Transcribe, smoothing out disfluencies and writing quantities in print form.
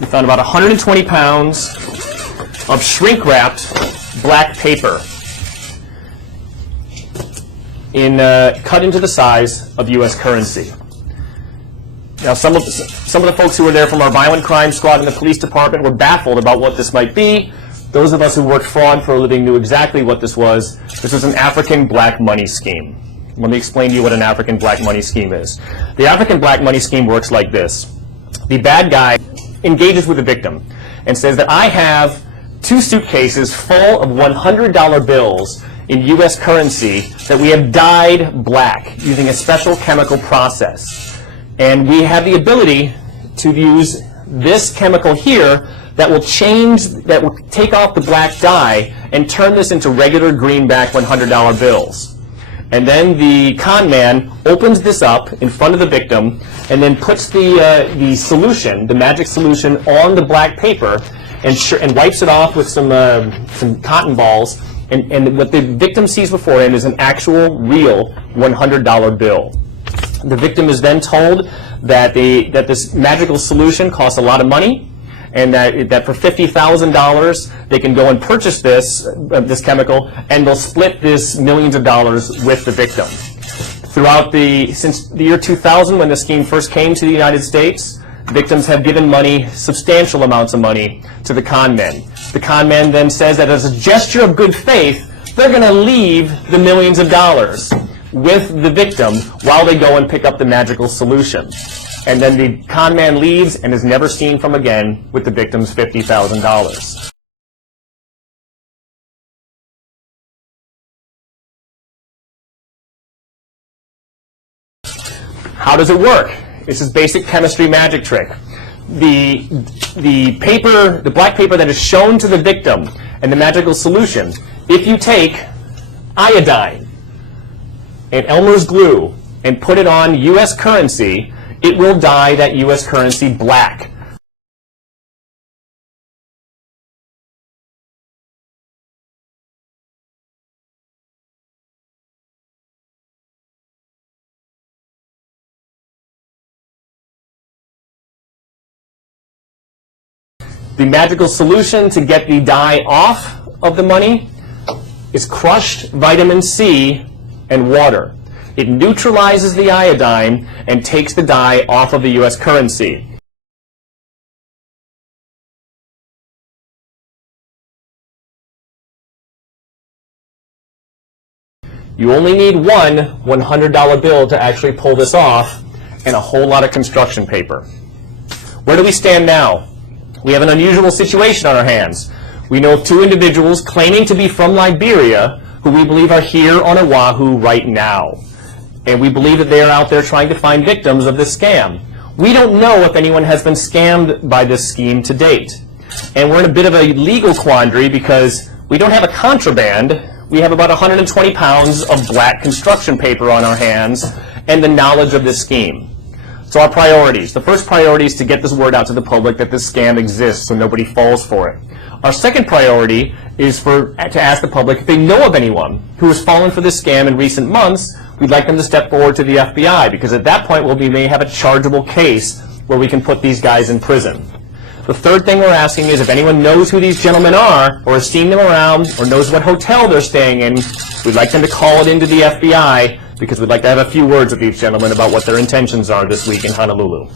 we found about 120 pounds of shrink-wrapped black paper cut into the size of U.S. currency. Now, some of the folks who were there from our violent crime squad in the police department were baffled about what this might be. Those of us who worked fraud for a living knew exactly what this was. This was an African black money scheme. Let me explain to you what an African black money scheme is. The African black money scheme works like this. The bad guy engages with the victim and says that I have 2 suitcases full of $100 bills in U.S. currency that we have dyed black using a special chemical process. And we have the ability to use this chemical here that will take off the black dye and turn this into regular greenback $100 bills. And then the con man opens this up in front of the victim and then puts the solution, the magic solution, on the black paper and wipes it off with some cotton balls. And what the victim sees before him is an actual, real $100 bill. The victim is then told that this magical solution costs a lot of money, and that for $50,000 they can go and purchase this chemical, and they'll split this millions of dollars with the victim. Since the year 2000, when the scheme first came to the United States, victims have given money, substantial amounts of money, to the con men. The con man then says that as a gesture of good faith, they're going to leave the millions of dollars with the victim while they go and pick up the magical solution. And then the con man leaves and is never seen from again with the victim's $50,000. How does it work? This is basic chemistry magic trick. The black paper that is shown to the victim and the magical solution, if you take iodine and Elmer's glue and put it on U.S. currency, it will dye that U.S. currency black. The magical solution to get the dye off of the money is crushed vitamin C and water. It neutralizes the iodine and takes the dye off of the U.S. currency. You only need one $100 bill to actually pull this off, and a whole lot of construction paper. Where do we stand now? We have an unusual situation on our hands. We know of 2 individuals claiming to be from Liberia who we believe are here on Oahu right now. And we believe that they are out there trying to find victims of this scam. We don't know if anyone has been scammed by this scheme to date. And we're in a bit of a legal quandary because we don't have a contraband. We have about 120 pounds of black construction paper on our hands and the knowledge of this scheme. So our priorities. The first priority is to get this word out to the public that this scam exists so nobody falls for it. Our second priority is to ask the public if they know of anyone who has fallen for this scam in recent months. We'd like them to step forward to the FBI, because at that point we may have a chargeable case where we can put these guys in prison. The third thing we're asking is if anyone knows who these gentlemen are, or has seen them around, or knows what hotel they're staying in, we'd like them to call it into the FBI, because we'd like to have a few words with these gentlemen about what their intentions are this week in Honolulu.